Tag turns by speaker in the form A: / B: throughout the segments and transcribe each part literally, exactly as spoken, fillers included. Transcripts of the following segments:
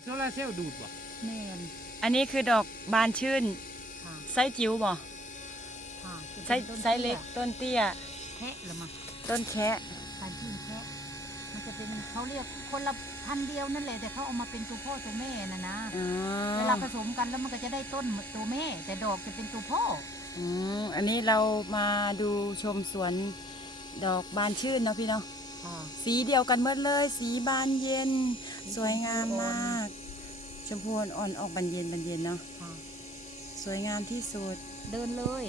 A: โซลาร์เซลล์ดูดบ่
B: แม่น
C: อันนี้คือดอกบานชื่นไซส์จิ๋วบ่ไซส์ไซส์เล็กต้นเตี้ย
B: แคะหรือมั้ง
C: ต้นแคะ
B: บานชื่นแคะมันจะเป็นเขาเรียกคนละพันเดียวนั่นแหละแต่เขาเอามาเป็นตัวพ่อตัวแม่นะนะเวลาผสมกันแล้วมันก็จะได้ต้นตัวแม่แต่ดอกจะเป็นตัวพ่อ
C: อืมอันนี้เรามาดูชมสวนดอกบานชื่นเนาะพี่เนาะสีเดียวกันหมดเลยสีบานเย็นสวยงามมากชมพูอ่อนออกบานเย็นบานเย็นเนาะสวยงามที่สุด
B: เดินเลย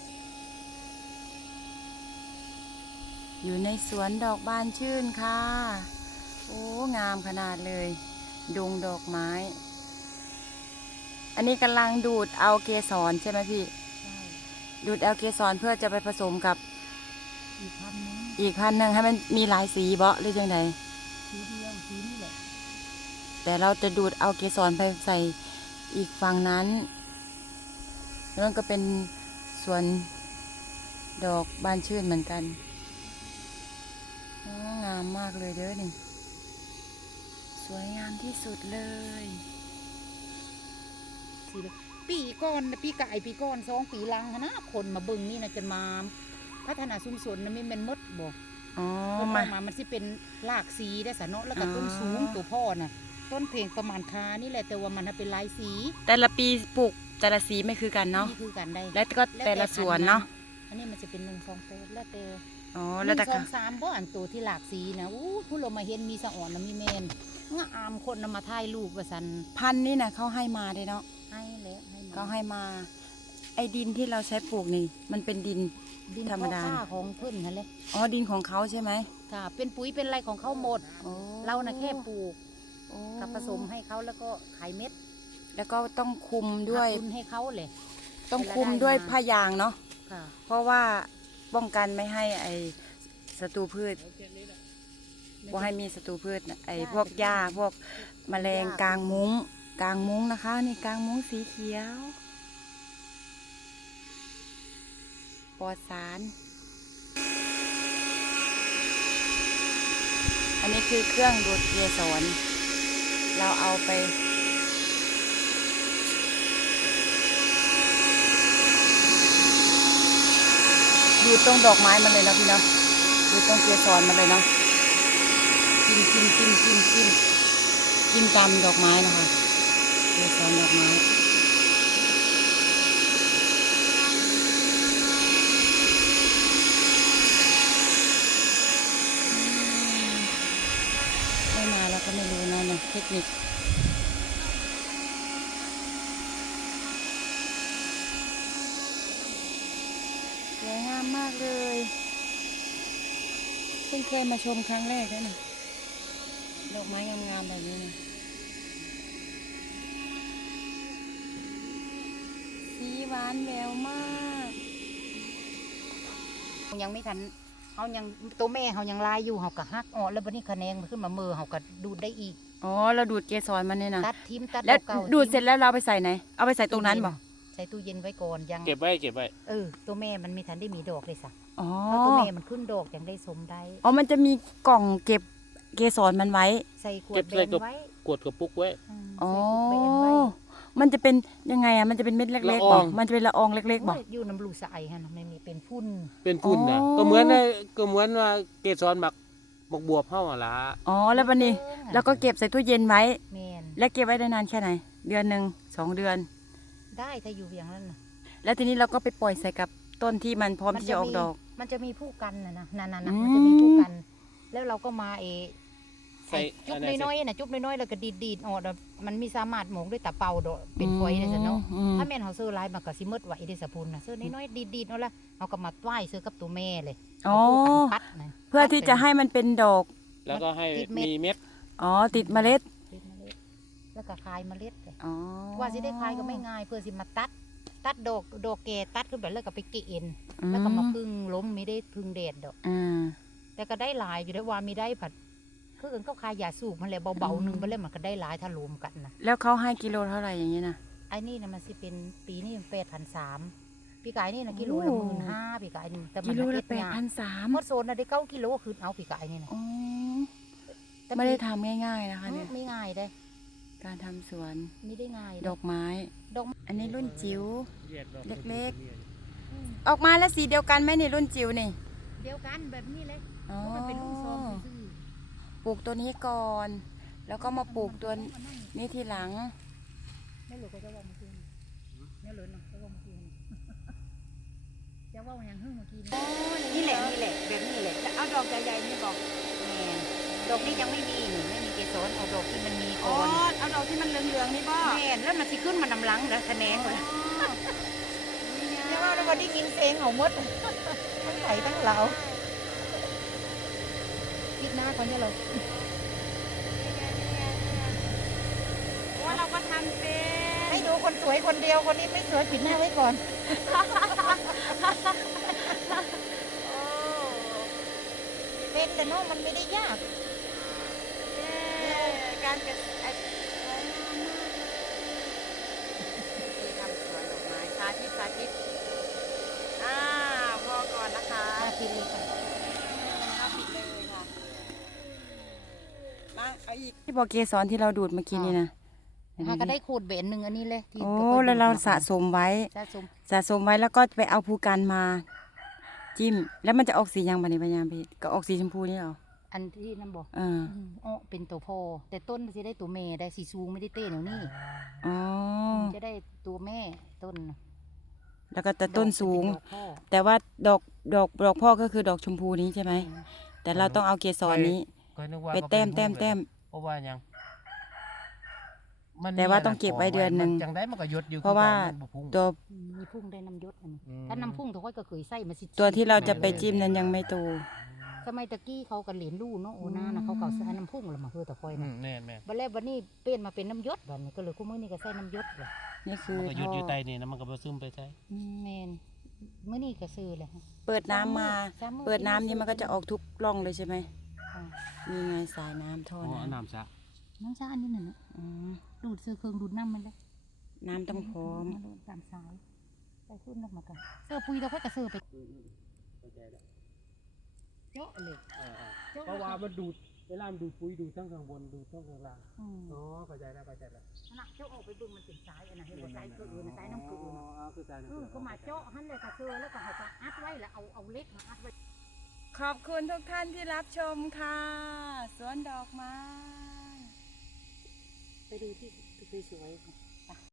C: อยู่ในสวนดอกบานชื่นค่ะโอ้งามขนาดเลยดงดอกไม้อันนี้กำลังดูดเอาเกสรใช่ไหมพี่ดูดเอาเกสรเพื่อจะไปผสมกับ
B: อีกพันนึง
C: อีกพันหนึ่งให้มันมีหลายสีเบาะหรือยังไง
B: สีเดียวสีนี่แหละ
C: แต่เราจะดูดเอาเกสรไปใส่อีกฝั่งนั้นนั่นก็เป็นสวนดอกบานชื่นเหมือนกันงามมากเลยเด้อนี่สวยงามที่สุดเลย
B: ปีก้อนปีกายปีก้อนสองปีลังนะคนมาบึงนี่นะจนมาพัฒนาชุมชนนะไม่เป็นมดบอก
C: อ๋อ
B: มามามันสิเป็นรากสีได้สะเนาะแล้วก็ต้นสูงตัวพ่อน่ะต้นเพลงประมาณคานี่แหละแต่ว่ามันเป็นลายสี
C: แต่ละปีปลูกแต่ละสีไม่คือกันเนาะ
B: ไม่คือกันได้
C: แล้วก็แต่ละสวนเนาะ
B: อันนี้มันจะเป็นหนึ่งสองแปดแล้วแต่
C: อ๋อแล้วแต่
B: สองสามบ่อันตัวที่หลากสีนะอู้ผู้เรามาเห็นมีสะอ่อนนะมีเมนงะอามคนนำมาถ่ายรูปว่าสัน
C: พันนี่นะเขาให้มาเลยเนาะ
B: ให้แล้วให้มา
C: เขาให้มาไอ้ดินที่เราใช้ปลูกนี่มันเป็นดิน
B: ดินธรรมดาของเพื่อนนั่นแหละ
C: อ๋อดินของเขาใช่ไหม
B: ค่ะเป็นปุ๋ยเป็นอะไรของเขาหมดเราน่ะแค่ปลูกกับผสมให้เขาแล้วก็ขายเม็ด
C: แล้วก็ต้องคุมด้วย
B: ให้เขาเลย
C: ต้องคุมด้วยผ้ายางเนาะเพราะว่าป้องกันไม่ให้ไอศัตรูพืชว่าให้มีศัตรูพืชไอพวกหญ้าพวกแมลงกลางมุ้งกลางมุ้งนะคะนี่กลางมุ้งสีเขียวปลอดสารอันนี้คือเครื่องดูดเกสรเราเอาไปดูดตรงดอกไม้มันเลยนะพี่เนาะดูดตรงเกสรมันเลยเนาะจิ้มจิ้มจิ้มจิ้มจิ้มจิ้มตามดอกไม้นะคะเกสรดอกไม้ไม่มาแล้วก็ไม่รู้นะเนี่ยเทคนิคสวยงามมากเลยเพิ่งเคยมาชมครั้งแรกเลยนี่ดอกไม้งามๆแบบนี้นะสีหวานแหววมาก
B: ยังไม่ทันเขายังตัวแม่เขายังลายอยู่เขากะฮักออกแล้ววันนี้คะแนนมันขึ้นมาเมื่อเขากะดูดได้อีก
C: อ๋อเราดูดเกสรมันเนี่ยนะ
B: ตัดทิมตัด
C: แล้วดูดเสร็จแล้วเราไปใส่ไหนเอาไปใส่ตรงนั้นบ่
B: ใส่ตู้เย็นไว้ก่อนยัง
A: เก็บไว้เก็บไว้
B: เออตัวแม่มันไม่ทันได้มีดอกเลยสัก
C: อ๋อ
B: ตัวแม่มันขึ้นดอกยังได้สมได้
C: อ๋อมันจะมีกล่องเก็บเกสรมันไว้
B: ใส่ขวดแบนไว้
A: ขวดกระปุกไว้
C: อ๋อมันจะเป็นยังไงอ่ะมันจะเป็นเม็ดเล็กๆบ่มันจะเป็นละอองเล็กๆบ่
B: อยู่น้ำลูกใสฮะไม่มีเป็นฝุ่น
A: เป็นฝุ่นนะก็เหมือนก็เหมือนว่าเกสรหมักหมักบวบเท่าอะละ
C: อ๋อแล้ววันนี้แล้วก็เก็บใส่ตู้เย็นไว้แล้วเก็บไว้ได้นานแค่ไหนเดือนหนึ่งสองเดือน
B: ได้ถ้าอยู่อย่างนั้นนะ
C: แล้วทีนี้เราก็ไปปล่อยใส่กับต้นที่มันพร้อมที่จะออกดอก
B: มันจะมีผู้กันนะนะนานๆมันจะมีผู้กันแล้วเราก็มาเอใส่จุ๊บน้อยๆนะจุ๊บน้อยๆแล้วก็ดีดๆออกมันมีสามารถหมกด้วยตาเป่าดอกเป็นฝอยได้สิเนาะถ้าแม่นเขาซื้อลายมันก็สิมืดไหวได้สะพุนนะซื้อน้อยๆดีดๆเอาละเอาก็มาต้ายซื้อกับตัวแม่เลย
C: อ๋อเพื่อที่จะให้มันเป็นดอก
A: แล้วก็ให้มีเม็ด
C: อ๋อติดเมล็ด
B: แล้วก็คายเมล็ดเลยว่าสิได้คายก็ไม่ง่ายเพื่อสิมาตัดตัดดอกดอกแก่ตัดขึ้นไปแล้วก็ไปเกณฑ์แล้วก็มาพึ่งล้มไม่ได้พึ่งแดดดอกแต่ก็ได้หลายอยู่ได้ว่ามีได้ผัดคือเอิญเขาคายยาสูบมันเลยเบาๆหนึ่งไปเลยมันก็ได้หลายถ้ารวมกันนะ
C: แล้วเขาให้กิโลเท่าไหร่อย่างนี้นะ
B: ไอ้นี่นะมันสิเป็นปีนี่แปดพันสามปีกายนี่นะกิโลละหมื่นห้าปีกายนี่
C: แต่มันกิโลละแปดพันสาม
B: มดโซนนะได้เก้ากิโลคือเอาปีกายนี่นะ
C: ไม่ได้ทำง่ายๆนะคะเนี่ย
B: ไม่ง่ายได้
C: การทำสวน
B: ไม่ได้ง่าย
C: ดอกไม้
B: ดอก
C: อันนี้รุ่นจิ๋ว
A: แยดอก
C: เล็ก
B: อืม
C: ออกมาแล้วสีเดียวกันไหมนี่รุ่นจิ๋วนี่
B: เดียวกันแบบนี้เลย
C: อ๋อ
B: เพราะมันเป็นลูกซองซื่อ
C: ปลูกตัวนี้ก่อน แล้วก็มาปลูกตัว
B: มันนั่ง
C: นี้ทีหลัง
B: ไม่หลุดก็จะว่าเมื่อกี้ไม่หลุดเนาะจะว่าเมื่อกี้จะว่าอย่างหึ่งเมื่อกี้นี่แหละนี่แหละแบบนี้แหละจะเอาดอกใหญ่ๆนี่บอกแม่ดอกนี้ยังไม่มีนี่ไม่มีเกสรเอาดอกที่มันมี
C: อ๋
B: ก่
C: อ
B: อน
C: เอาดอกที่มันเหลืองๆนี่บ่
B: แม่แล้วมันสิขึ้นมาดำหลังแล้วแสดงเลย
C: นี่ไง
B: จะว่าแล้ววันนี้ยิงเซงเอาหมดทั้งไข่ทั้งเราคิดหน้าก่อนจะเรา
C: ว่าเราก็ทำเป็น
B: ให้ดูคนสวยคนเดียวคนนี้ไม่สวยปิดหน้าไว้ก่อนเป็นแต่เน้องมันไม่ได้ยาก
C: เย้การเกษตรที่ทำสวนดอกไม้สาธิตสาธิตอ่าพอก่อนนะคะ
B: มากินเลยค่ะ
C: ข้าวปิดเลยค่ะมาเอาอีกที่บอกเกสรที่เราดูดเมื่อกี้นี่นะ
B: หาก็ได้ขูดเบนหนึ่งอันนี้เลยที่
C: โอ้
B: กระป๋อง
C: แล้วเรา
B: ดูดม
C: สะสมไว้
B: สะสม
C: สะสมไว้แล้วก็ไปเอาภูกันมา จิ้ม แล้วมันจะออกสียังบันนี้พยายามไปก็ออกสีชมพูนี่เหรอ
B: อันที่น้ำบอก
C: เออ
B: อืมอ๋อเป็นตัวพ่อแต่ต้นจะได้ตัวแม่ได้สีสูงไม่ได้เต้นอย่างนี้
C: อ๋อ
B: จะได้ตัวแม่ต้นน่ะ
C: แล้วก็แต่ต้นสูง
B: ดอกจะเป็นดอกพ่อ
C: แต่ว่าดอกดอกดอกพ่อก็คือดอกชมพูนี้ใช่ไหม
B: อืม
C: แต่เราต้องเอาเกสรนี้
A: ก็นึกว่า
C: ไปแต้มแต้มแต้ม
A: เพราะว่ายังมัน
C: แต่ว่าต้องเก็บไว้เดือนหนึ่ง
A: มัจังได้มันก็หยดอยู่
C: เพราะว่า
A: คือมันบ่พุ่ง
C: ตัว
B: อืมมีพุ่งได้น้ำยศอันนี้
A: อืม
B: ถ้าน้ำพุ่งตัวค่อยก็เคยใส่มาสิ
C: ตัวที่เราจะไปจิ้มนั้นยังไม่โต
B: สมัยตะกี้เขากันเหรียญลู่เนาะโอนานะเขาเก่าใส่น้ำพุ่งแล้วมาเพื่อตะคอย
A: อื
B: นะ
A: มแม่นแม่น
B: บัดแรกบัดนี้เปลี่ยนมาเป็นน้ำยศบัดนี้ก็เลยคู่มื้อนี้ก็ใส่น้ำยศเลย
C: นี่คือ
A: มันก็หยด
C: ท่
A: อยู่
C: อ
A: ใต้นี่นะมันก็บ่ซึมไปใช่
B: อืมแมนมื้อนี้ก็ซื้อเลยค่ะ
C: เปิดน้ำมา
B: สมื้อ
C: เปิดน้ำนี่มันก็จะออกทุกร่องเลยใช่ไหม
B: ค่ะ
C: นี่ไงสายน้ำท่อ
A: อ๋อเอา
C: น้
A: น้ำซะ
B: น้ำชาอันนี้หนึ่งนะ
C: ำอ๋อ
B: ดูดซื้อเครื่องดูดน้ำมันเลย
C: น้ำต้องพร้อม
B: าดูดตามสายไปขึ้นลงมากันเสื้อปุยเราค่อยกระเสื้อไปเจาะเลย
A: เพราะว่ามันดูดเวลามันดูดปุ๋ยดูดทั้งข้างบนดูดทั้งข้างล่าง
B: อืม
A: อ๋อเข้าใจแล้วเข้าใจแล้ว
B: ขณะเจาะออกไปเบึงมันเป็นสายอันนั้นเห็นว่าสายเกลือนะสายน้ำเกลือ
A: อ๋
B: นะ
A: อคือใจนะ
B: เออก็มาเจาะหันเลยกระเสื้อแล้วก็ให้ก็อัดไว้แล้วเอาเอาเล็กมาอัดไว้
C: ขอบคุณทุกท่านที่รับชมค่ะ สวนดอกไม้
B: ไปดูที่ที่สวยๆ